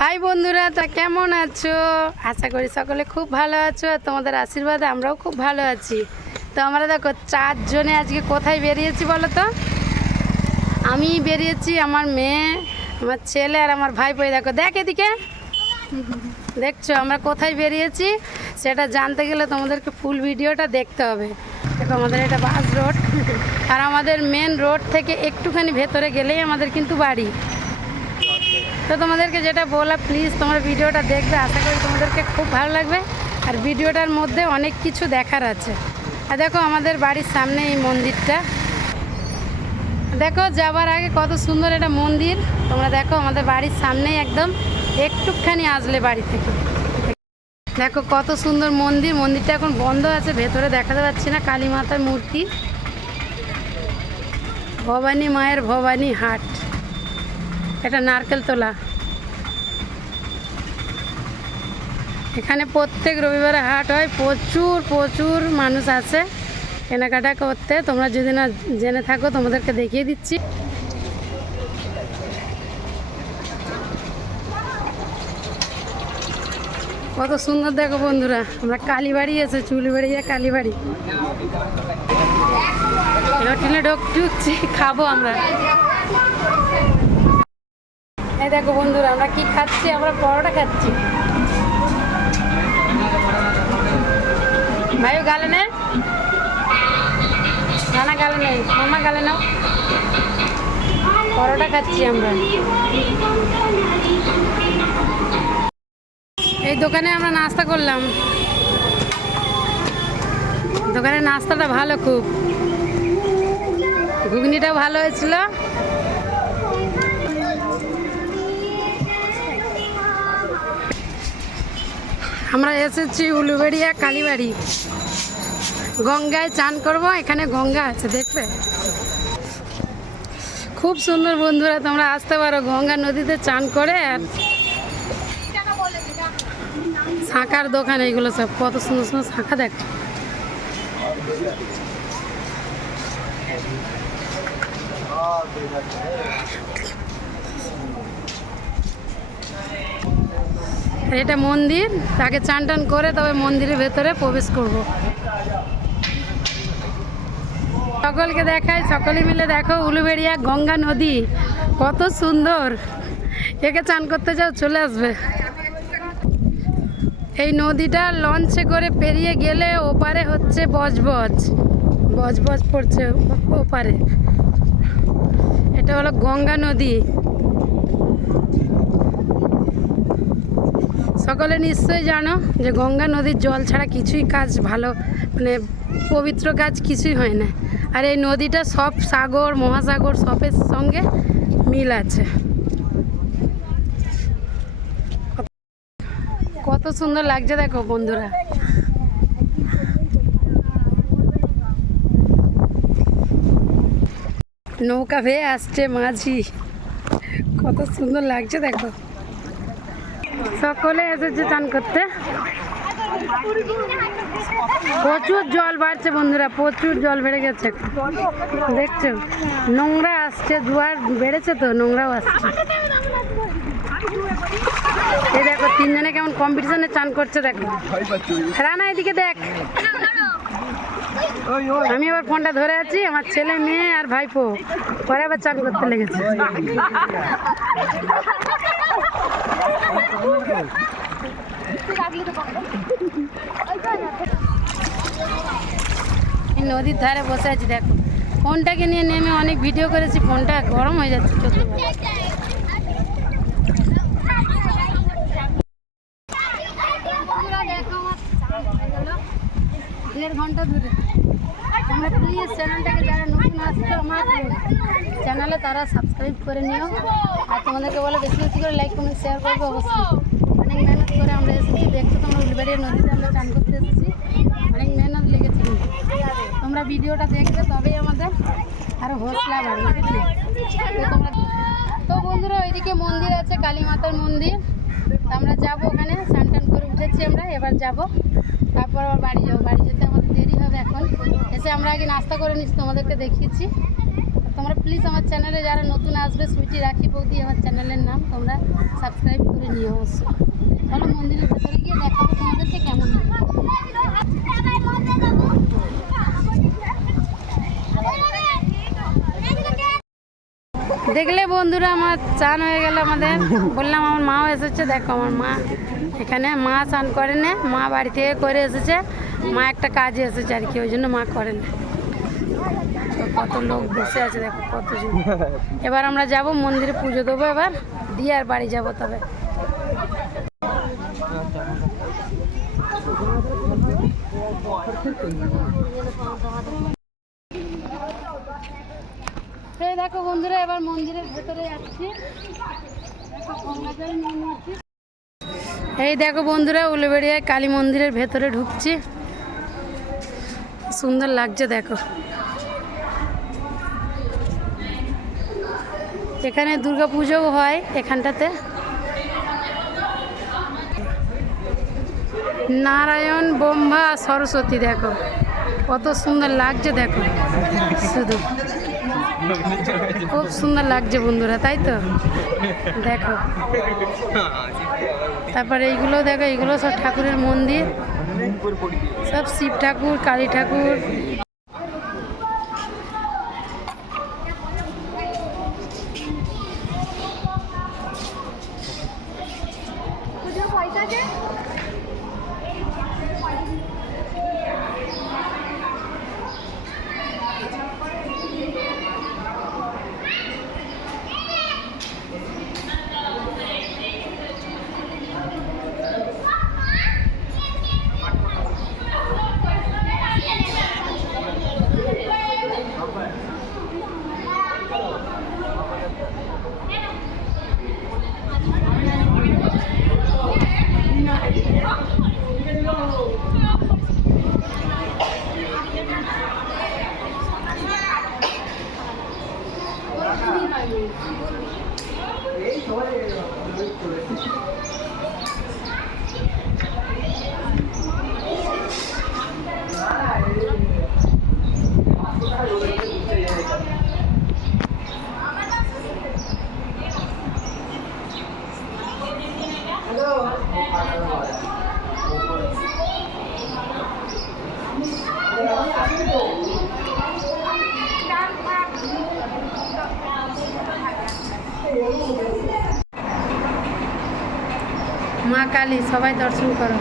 High বন্ধুরা, তা কেমন আছো? আশা করি সকলে খুব ভালো আছো আর তোমাদের আশীর্বাদে আমরাও খুব ভালো আছি। তো আমরা দেখো 4 জনে আজকে কোথায় বেরিয়েছি বলো তো? আমি বেরিয়েছি, আমার মেয়ে, আমার ছেলে আর আমার ভাইপো। দেখো, দেখ এদিকে, দেখছো আমরা কোথায় বেরিয়েছি? সেটা জানতে গেলে তোমাদেরকে ফুল ভিডিওটা দেখতে হবে। দেখো, আমাদের এটা বাস রোড, আর আমাদের মেন রোড থেকে একটুখানি ভেতরে গেলেই আমাদের কিন্তু বাড়ি। তো তোমাদেরকে যেটা বলা, প্লিজ তোমরা ভিডিওটা দেখবে, আশা করি তোমাদেরকে খুব ভালো লাগবে। আর ভিডিওটার মধ্যে অনেক কিছু দেখার আছে। আর দেখো, আমাদের বাড়ির সামনে এই মন্দিরটা, দেখো যাবার আগে কত সুন্দর একটা মন্দির। তোমরা দেখো, আমাদের বাড়ির সামনেই একদম একটুখানি আসলে বাড়ি থেকে দেখো কত সুন্দর মন্দির। মন্দিরটা এখন বন্ধ আছে, ভেতরে দেখাতে পাচ্ছি না। কালী মাতার মূর্তি, ভবানী মায়ের ভবানী হাট, এটা নারকেল তোলা। এখানে প্রত্যেক রবিবারে হাট হয়, প্রচুর প্রচুর মানুষ আসে কেনাকাটা করতে। তোমরা যদি না জেনে থাকো, তোমাদেরকে দেখিয়ে দিচ্ছি। কত সুন্দর দেখো বন্ধুরা, আমরা কালীবাড়ি এসে চুলিবাড়ি কালীবাড়ি হোটেলে ঢুকছি, খাবো আমরা। এই দেখো বন্ধুরা, আমরা কি খাচ্ছি? আমরা পরোটা খাচ্ছি। ভাইও গালে নে, নানা গালে নেই, মামা গালে নাও। পরোটা খাচ্ছি আমরা। এই দোকানে আমরা নাস্তা করলাম। দোকানের নাস্তাটা ভালো, খুব ঘুগনিটাও ভালো হয়েছিল। আমরা এসেছি উলুবেড়িয়া কালীবাড়ি, গঙ্গায় চান করব। এখানে গঙ্গা আছে, দেখবে খুব সুন্দর। বন্ধুরা, তোমরা আসতে পারো গঙ্গা নদীতে চান করে। আর শাঁখার দোকান, এইগুলো সব কত সুন্দর সুন্দর শাঁখা। দেখ, এটা মন্দির। আগে চান টান করে তবে মন্দিরের ভেতরে প্রবেশ করব। সকলকে দেখাই, সকলে মিলে দেখো উলুবেড়িয়া গঙ্গা নদী কত সুন্দর। একে চান করতে যাও, চলে আসবে। এই নদীটা লঞ্চে করে পেরিয়ে গেলে ওপারে হচ্ছে বজবজ, বজবজ পড়ছে ওপারে। এটা হলো গঙ্গা নদী। সকলে নিশ্চয়ই জানো যে গঙ্গা নদীর জল ছাড়া কিছুই কাজ ভালো, মানে পবিত্র কাজ কিছুই হয় না। আর এই নদীটা সব সাগর মহাসাগর সবের সঙ্গে মিল আছে। কত সুন্দর লাগছে দেখো বন্ধুরা। নৌকা ভেয়ে আসছে মাঝি, কত সুন্দর লাগছে দেখো। সকলে এসেছে চান করতে। প্রচুর জল বাড়ছে বন্ধুরা, প্রচুর জল বেড়ে গেছে। দেখছো, নোংরা আসছে, জোয়ার বেড়েছে তো নোংরাও আসছে। এই দেখো 3 জনে কেমন কম্পিটিশনে চান করছে দেখো। রানা এদিকে দেখ, আমি আবার ফোনটা ধরে আছি। আমার ছেলে মেয়ে আর ভাইপো পরে আবার চান করতে লেগেছে। নদীর ধারে বসে আছি দেখো। ফোনটাকে নিয়ে নেমে অনেক ভিডিও করেছি, ফোনটা গরম হয়ে যাচ্ছে। 1.5 ঘন্টা ধরে। তোমরা প্লিজ চ্যানেলটাকে যারা নতুন আসছো আমার চ্যানেলে, তারা সাবস্ক্রাইব করে নিও। আর তোমাদেরকে বলো বেশি বেশি করে লাইক কমেন্ট শেয়ার করবো অবশ্যই। অনেক মেহনত করে আমরা এসেছি, দেখছো তোমরা উলুবেড়িয়া নদীতে আমরা চান করতে এসেছি। অনেক মেহনত লেগেছে, তোমরা ভিডিওটা দেখবে তবেই আমাদের আরও হৌসলা বাড়বে। তো বন্ধুরা, ওইদিকে মন্দির আছে, কালী মাতার মন্দির। আমরা যাবো ওখানে, স্নান টান করে উঠেছি আমরা, এবার যাব, তারপর আবার বাড়ি যাবো। বাড়ি যেতে আমাদের দেরি হবে। এখন এসে আমরা আগে নাস্তা করে নিচ্ছি, তোমাদেরকে দেখিয়েছি। তোমরা প্লিজ আমার চ্যানেলে যারা নতুন আসবে, সুইটি রাখি বৌদি আমার চ্যানেলের নাম, তোমরা সাবস্ক্রাইব এই অবস্থা। চলো মন্দিরের ভেতরে গিয়ে দেখাবো তোমাদেরকে কেমন লাগে। দেখলে বন্ধুরা আমার চান হয়ে গেল আমাদের। বললাম আমার মাও এসেছে, দেখো আমার মা এখানে। মা চান করে না, মা বাড়ি থেকে করে এসেছে। মা একটা কাজে এসেছে আর কি, ওই জন্য মা করে না। তো কত লোক বসে আছে দেখো, কতজন। এবার আমরা যাব মন্দিরে, পুজো দেবো এবার দিয়ে আর বাড়ি যাব। তবে এই দেখো বন্ধুরা এবার মন্দিরের ভেতরে যাচ্ছি। এই দেখো বন্ধুরা উলুবেড়িয়ায় কালী মন্দিরের ভেতরে ঢুকছি। সুন্দর লাগছে দেখো। এখানে দুর্গা পুজোও হয় এখানটাতে। নারায়ণ, ব্রহ্মা, সরস্বতী দেখো কত সুন্দর লাগছে দেখো। শুধু খুব সুন্দর লাগছে বন্ধুরা, তাই তো দেখো। তারপরে এইগুলো দেখো, এইগুলো সব ঠাকুরের মন্দির, সব শিব ঠাকুর, কালী ঠাকুর। মা কালী সবাই দর্শন করো।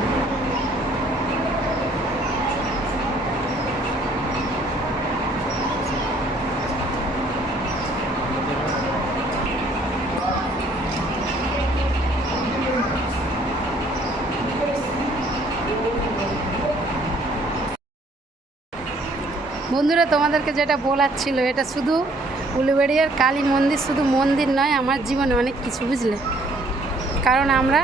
বন্ধুরা তোমাদেরকে যেটা বলার ছিল, এটা শুধু উলুবেড়িয়ার কালী মন্দির শুধু মন্দির নয়, আমার জীবনে অনেক কিছু, বুঝলে। কারণ আমরা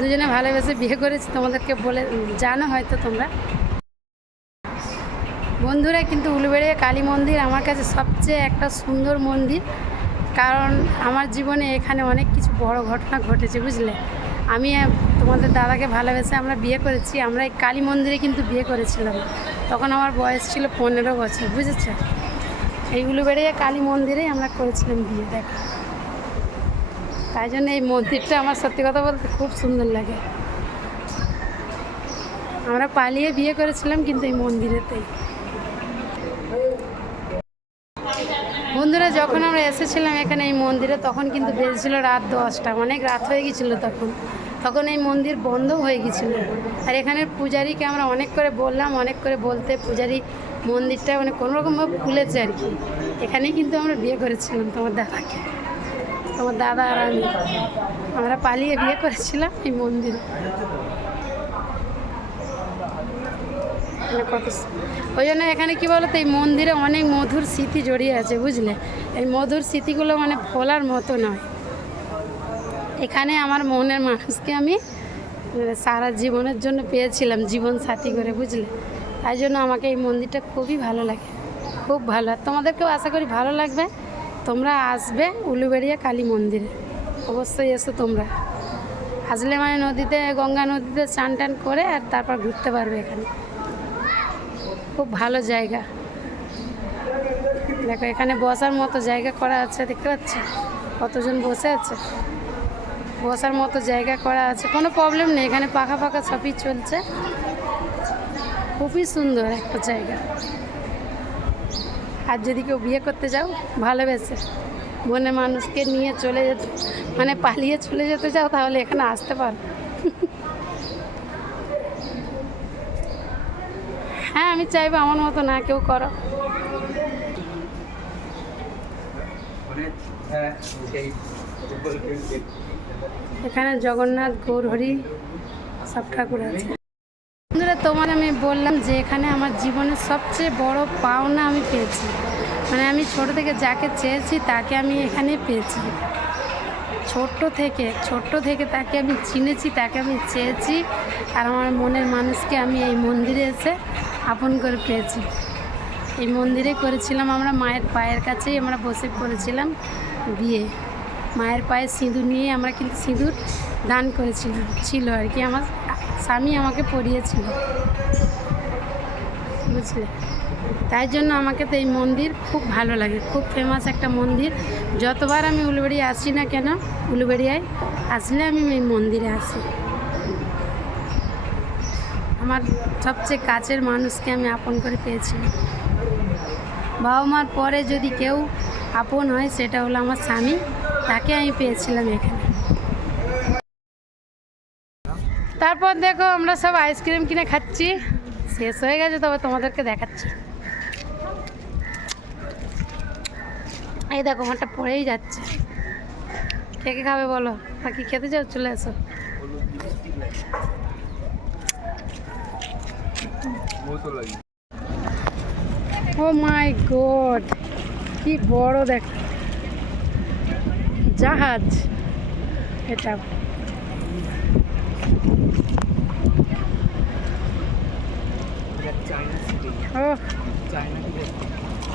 দুজনে ভালোবেসে বিয়ে করেছি, তোমাদেরকে বলে জানো হয়তো তোমরা বন্ধুরা। কিন্তু উলুবেড়িয়া কালী মন্দির আমার কাছে সবচেয়ে একটা সুন্দর মন্দির। কারণ আমার জীবনে এখানে অনেক কিছু বড় ঘটনা ঘটেছে, বুঝলে। আমি তোমাদের দাদাকে ভালোবেসে আমরা বিয়ে করেছি। আমরা এই কালী মন্দিরে কিন্তু বিয়ে করেছিলাম, তখন আমার বয়স ছিল 15 বছর, বুঝেছো। এই উলুবেড়িয়া কালী মন্দিরেই আমরা করেছিলাম বিয়ে, দেখো। তাই জন্য এই মন্দিরটা আমার সত্যি কথা বলতে খুব সুন্দর লাগে। আমরা পালিয়ে বিয়ে করেছিলাম কিন্তু এই মন্দিরেতেই। বন্ধুরা যখন আমরা এসেছিলাম এখানে এই মন্দিরে, তখন কিন্তু বেজেছিল রাত 10টা, অনেক রাত হয়ে গেছিলো তখন এই মন্দির বন্ধ হয়ে গেছিল। আর এখানের পূজারীকে আমরা অনেক করে বললাম, অনেক করে বলতে পূজারী মন্দিরটা মানে কোনোরকমভাবে খুলেছে আর কি। এখানেই কিন্তু আমরা বিয়ে করেছিলাম তোমার দাদাকে, তোমার দাদা আর আমরা পালিয়ে বিয়ে করেছিলাম এই মন্দিরে। কত ওই জন্য এখানে কী বলো তো, এই মন্দিরে অনেক মধুর স্মৃতি জড়িয়ে আছে, বুঝলে। এই মধুর স্মৃতিগুলো মানে ভোলার মতো নয়। এখানে আমার মনের মানুষকে আমি সারা জীবনের জন্য পেয়েছিলাম, জীবন সাথী করে, বুঝলে। তাই জন্য আমাকে এই মন্দিরটা খুবই ভালো লাগে, খুব ভালো। আর তোমাদেরকেও আশা করি ভালো লাগবে। তোমরা আসবে উলুবেড়িয়া কালী মন্দিরে, অবশ্যই এসো তোমরা। আসলে মানে নদীতে, গঙ্গা নদীতে স্নান টান করে আর তারপর ঘুরতে পারবে। এখানে খুব ভালো জায়গা, দেখো। এখানে বসার মতো জায়গা করা আছে, দেখতে পাচ্ছ কতজন বসে আছে। বসার মতো জায়গা করা আছে, কোনো প্রবলেম নেই। এখানে পাখা পাখা সবই চলছে, খুবই সুন্দর একটা জায়গা। আর যদি কেউ বিয়ে করতে যাও ভালোবেসে মনে মানুষকে নিয়ে চলে যেতে, মানে পালিয়ে চলে যেতে চাও, তাহলে এখানে আসতে পারো। হ্যাঁ, আমি চাইবো আমার মতো না কেউ করো। এখানে জগন্নাথ, গৌরহরি সব ঠাকুর আছে। বন্ধুরা, তোমার আমি বললাম যে এখানে আমার জীবনের সবচেয়ে বড় পাওনা আমি পেয়েছি। মানে আমি ছোট থেকে যাকে চেয়েছি তাকে আমি এখানে পেয়েছি। ছোট্ট থেকে তাকে আমি চিনেছি, তাকে আমি চেয়েছি। আর আমার মনের মানুষকে আমি এই মন্দিরে এসে আপন করে পেয়েছি। এই মন্দিরে করেছিলাম আমরা, মায়ের পায়ের কাছেই আমরা বসে করেছিলাম বিয়ে। মায়ের পায়ে সিঁদুর নিয়ে আমরা কিন্তু সিঁদুর দান করেছিলাম, ছিল আর কি। আমার স্বামী আমাকে পরিয়েছিল, বুঝলে। তাই জন্য আমাকে তো এই মন্দির খুব ভালো লাগে, খুব ফেমাস একটা মন্দির। যতবার আমি উলুবেড়িয়া আসি না কেন, উলুবেড়িয়ায় আসলে আমি এই মন্দিরে আসি। আমার সবচেয়ে কাছের মানুষকে আমি আপন করে পেয়েছিলাম। বাবা মার পরে যদি কেউ আপন হয় সেটা হলো আমার স্বামী, তাকে আমি পেয়েছিলাম এখানে। তারপর দেখো আমরা সব আইসক্রিম কিনে খাচ্ছি, শেষ হয়ে গেছে, তবে তোমাদেরকে দেখাচ্ছি। এই দেখো আমারটা পড়েই যাচ্ছে। কে কে খাবে বলো, আর কি খেতে চাও চলে এসো। ও মাই গড, কি বড় দেখ জাহাজ এটা। ও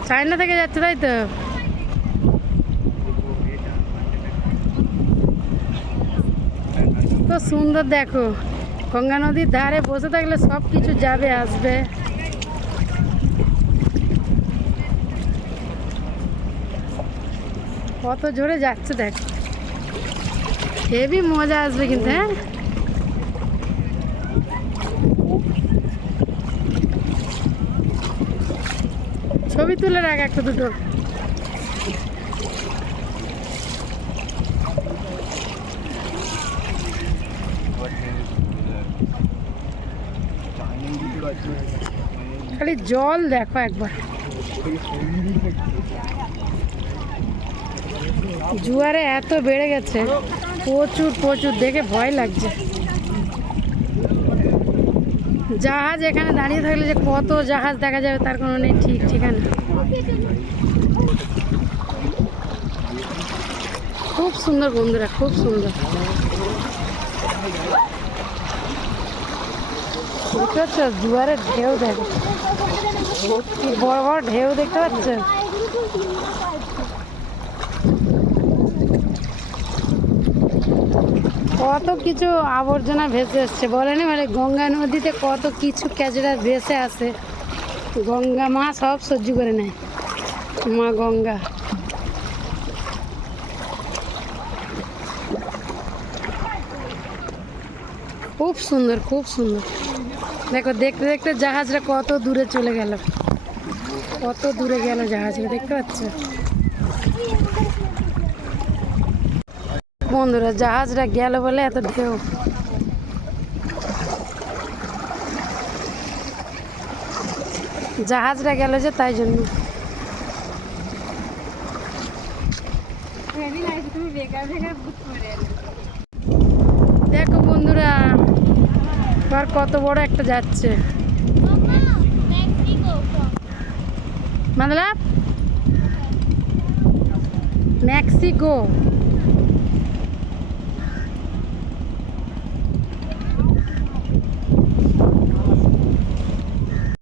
চায়না থেকে যাচ্ছে, তাই তো। তো সুন্দর দেখো, গঙ্গা নদীর ধারে বসে থাকলে সব কিছু যাবে আসবে। কত জোরে যাচ্ছে দেখ, হেভি মজা আসবে কিন্তু। হ্যাঁ, ছবি তুলে রাখ একটা দুটো। খালি জল দেখো একবার, জোয়ারে এত বেড়ে গেছে, প্রচুর দেখে ভয় লাগছে। জাহাজ এখানে দাঁড়িয়ে থাকলে যে কত জাহাজ দেখা যাবে তার কোনো নেই ঠিক ঠিকানা। খুব সুন্দর বন্ধুরা, খুব সুন্দর। দেখতে পাচ্ছ জোয়ারের ঢেউ, দেখো কি বড় বড় ঢেউ দেখতে পাচ্ছ। কত কিছু আবর্জনা ভেসে এসছে বলেনি, মানে গঙ্গা নদীতে কত কিছু ক্যাচড়া ভেসে আসে। গঙ্গা মা সব সহ্য করে নেয়, মা গঙ্গা। খুব সুন্দর, খুব সুন্দর। দেখো দেখতে দেখতে জাহাজটা কত দূরে চলে গেল, কত দূরে গেল জাহাজটা, দেখতে পাচ্ছ বন্ধুরা। জাহাজটা গেল বলে এত ঢেউ। জাহাজটা গেল যে তাই জন্য। দেখো বন্ধুরা, আর কত বড় একটা যাচ্ছে, मतलब মেক্সিকো।